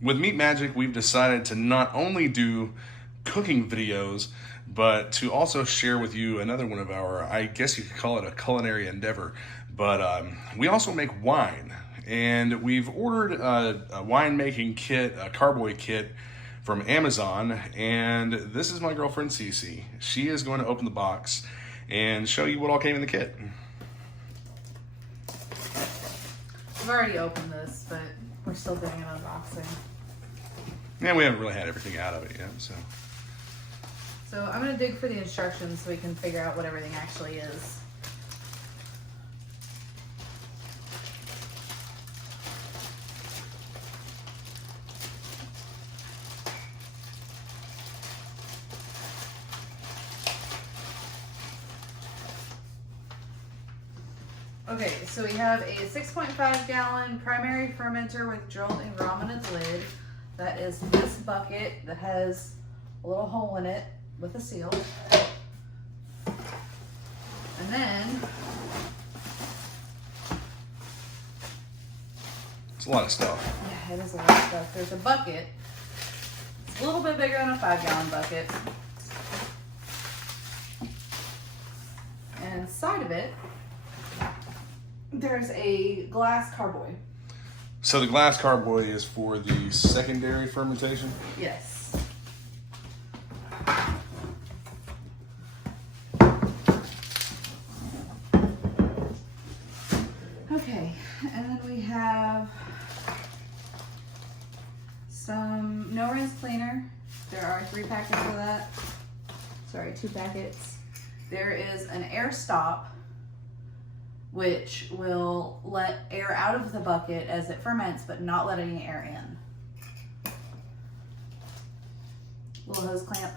With Meat Magic, we've decided to not only do cooking videos, but to also share with you another one of our, I guess you could call it a culinary endeavor, but we also make wine. And we've ordered a winemaking kit, a carboy kit from Amazon, and this is my girlfriend Cece. She is going to open the box and show you what all came in the kit. I've already opened this, but we're still doing an unboxing. And we haven't really had everything out of it yet, so. So I'm going to dig for the instructions so we can figure out what everything actually is. Okay, so we have a 6.5 gallon primary fermenter with drilled and grommeted lid. That is this bucket that has a little hole in it with a seal. And then It's a lot of stuff. yeah, it is a lot of stuff. There's a bucket. It's a little bit bigger than a 5 gallon bucket. And inside of it, there's a glass carboy. So the glass carboy is for the secondary fermentation? Yes. Okay, and then we have some no rinse cleaner. There are 3 packets of that. Sorry, 2 packets. There is an air stop, which will let air out of the bucket as it ferments, but not let any air in. Little hose clamp.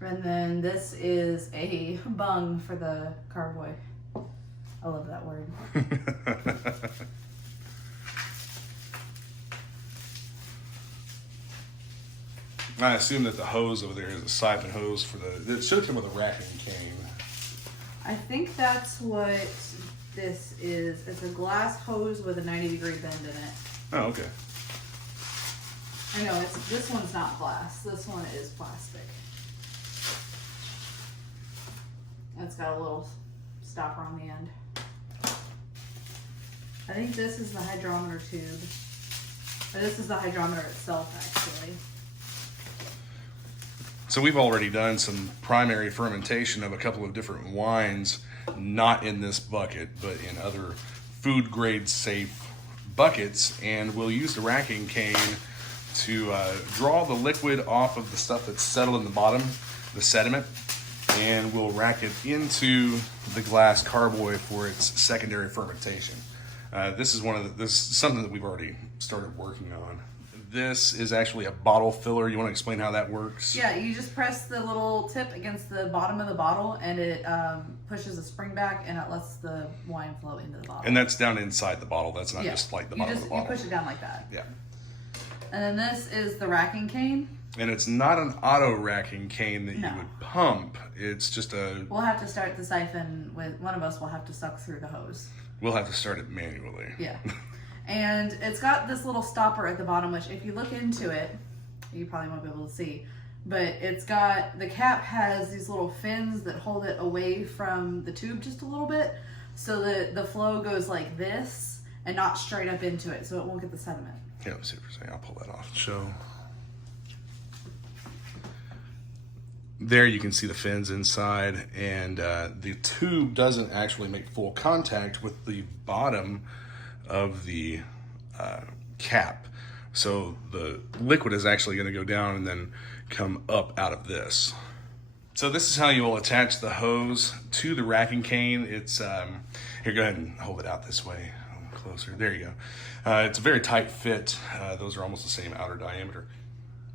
And then this is a bung for the carboy. I love that word. I assume that the hose over there is a siphon hose for the, it should come with a racking cane. I think that's what this is. It's a glass hose with a 90-degree bend in it. Oh, okay. I know, this one's not glass. This one is plastic. And it's got a little stopper on the end. I think this is the hydrometer tube. Or this is the hydrometer itself, actually. So we've already done some primary fermentation of a couple of different wines, not in this bucket, but in other food grade safe buckets. And we'll use the racking cane to draw the liquid off of the stuff that's settled in the bottom, the sediment, and we'll rack it into the glass carboy for its secondary fermentation. This is something that we've already started working on. This is actually a bottle filler. You want to explain how that works? Yeah, you just press the little tip against the bottom of the bottle and it pushes a spring back and it lets the wine flow into the bottle. And that's down inside the bottle. That's not just like the bottom of the bottle. You push it down like that. Yeah. And then this is the racking cane. And it's not an auto racking cane that No. you would pump. It's just We'll have to start the siphon with, one of us will have to suck through the hose. we'll have to start it manually. Yeah. And it's got this little stopper at the bottom, which if you look into it, you probably won't be able to see, but it's got, the cap has these little fins that hold it away from the tube just a little bit, so that the flow goes like this and not straight up into it, so it won't get the sediment. Yeah, let's see for a second. I'll pull that off and show. There you can see the fins inside, and the tube doesn't actually make full contact with the bottom of the cap. So the liquid is actually going to go down and then come up out of this. So this is how you will attach the hose to the racking cane. It's, here, go ahead and hold it out this way, a little closer. There you go. It's a very tight fit. Those are almost the same outer diameter.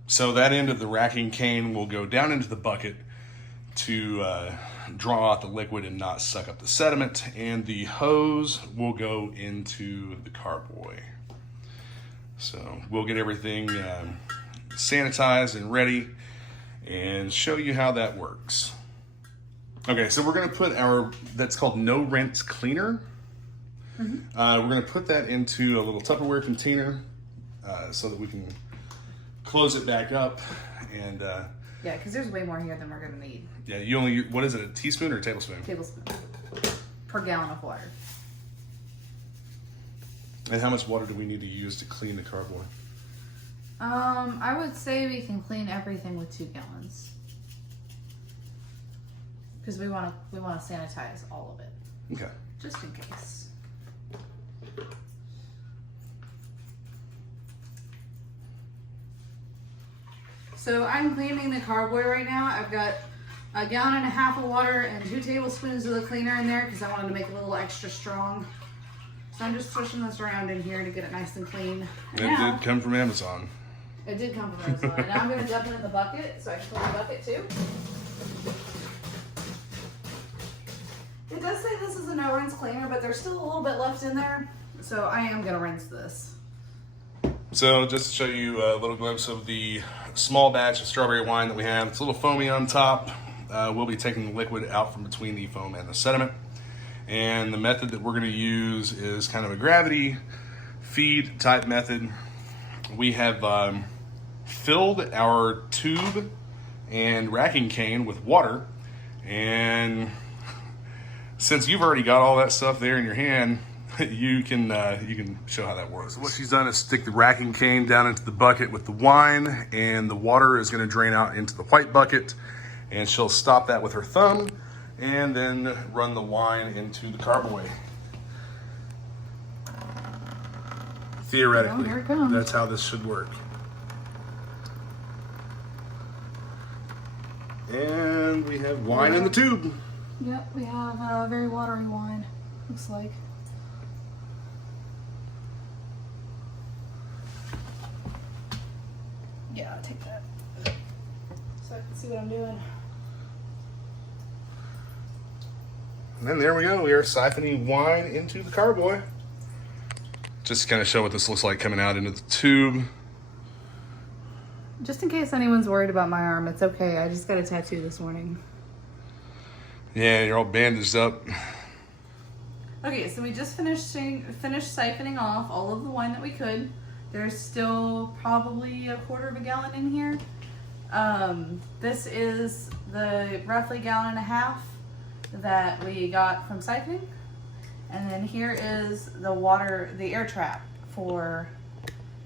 So that end of the racking cane will go down into the bucket to draw out the liquid and not suck up the sediment, and the hose will go into the carboy. So we'll get everything sanitized and ready and show you how that works. Okay, so we're gonna put that's called no rinse cleaner. We're gonna put that into a little Tupperware container, so that we can close it back up. And Yeah, because there's way more here than we're gonna need. yeah, you only, what is it, a teaspoon or a tablespoon? Tablespoon per gallon of water. And how much water do we need to use to clean the carboy? I would say we can clean everything with 2 gallons. Because we want to sanitize all of it, Okay. just in case. So I'm cleaning the carboy right now. I've got 1.5 gallons of water and 2 tablespoons of the cleaner in there because I wanted to make it a little extra strong. So I'm just swishing this around in here to get it nice and clean. And It now, did come from Amazon. it did come from Amazon. And now I'm going to dump it in the bucket so I can fill the bucket too. It does say this is a no rinse cleaner, but there's still a little bit left in there. So I am going to rinse this. So just to show you a little glimpse of the small batch of strawberry wine that we have. It's a little foamy on top. We'll be taking the liquid out from between the foam and the sediment. And the method that we're going to use is kind of a gravity feed type method. We have filled our tube and racking cane with water. And since you've already got all that stuff there in your hand, you can show how that works. So what she's done is stick the racking cane down into the bucket with the wine, and the water is going to drain out into the white bucket, and she'll stop that with her thumb and then run the wine into the carboy. Theoretically, here it comes. that's how this should work. And we have wine in the tube. Yep, we have very watery wine, looks like. Yeah, I'll take that so I can see what I'm doing. And then there we go. We are siphoning wine into the carboy. Just to kind of show what this looks like coming out into the tube. Just in case anyone's worried about my arm, it's okay. I just got a tattoo this morning. Yeah, you're all bandaged up. Okay, so we just finished siphoning off all of the wine that we could. There's still probably 1/4 gallon in here. This is the roughly 1.5 gallons that we got from siphoning. And then here is the water, the air trap for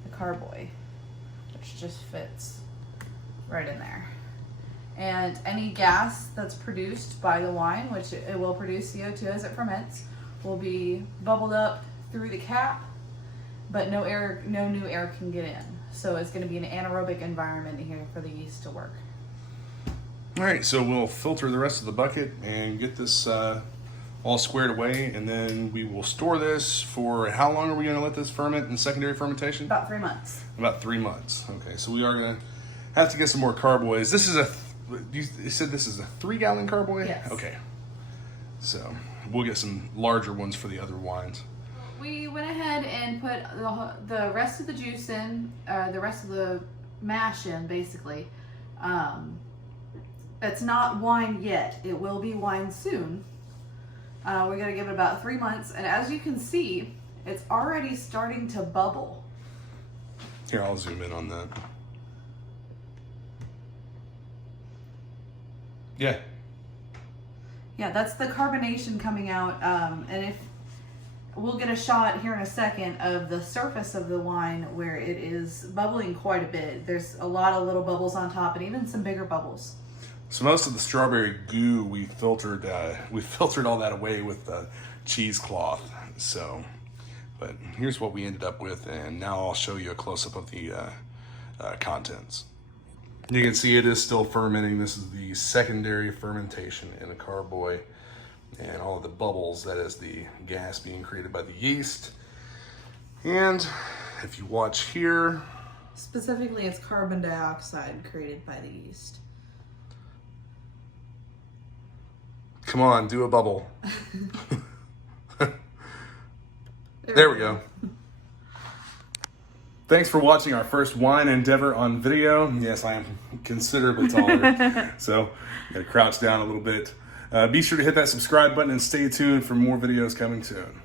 the carboy, which just fits right in there. And any gas that's produced by the wine, which it will produce CO2 as it ferments, will be bubbled up through the cap, but no new air can get in. So it's going to be an anaerobic environment here for the yeast to work. All right, so we'll filter the rest of the bucket and get this all squared away, and then we will store this for, how long are we going to let this ferment in secondary fermentation? About 3 months. About 3 months. Okay, so we are going to have to get some more carboys. This is you said this is a 3 gallon carboy? Yes. Okay. So we'll get some larger ones for the other wines. We went ahead and put the rest of the juice in, the rest of the mash in, basically. It's not wine yet. It will be wine soon. We're going to give it about 3 months. And as you can see, it's already starting to bubble. Here, I'll zoom in on that. Yeah. Yeah, that's the carbonation coming out. And if we'll get a shot here in a second of the surface of the wine where it is bubbling quite a bit. There's a lot of little bubbles on top and even some bigger bubbles. So most of the strawberry goo we filtered all that away with the cheesecloth. So, but here's what we ended up with, and now I'll show you a close-up of the contents. You can see it is still fermenting. This is the secondary fermentation in a carboy, and all of the bubbles, that is the gas being created by the yeast. And if you watch here, specifically it's carbon dioxide created by the yeast. come on, do a bubble. There we go. Thanks for watching our first wine endeavor on video. Yes, I am considerably taller, so I'm gonna crouch down a little bit. Be sure to hit that subscribe button and stay tuned for more videos coming soon.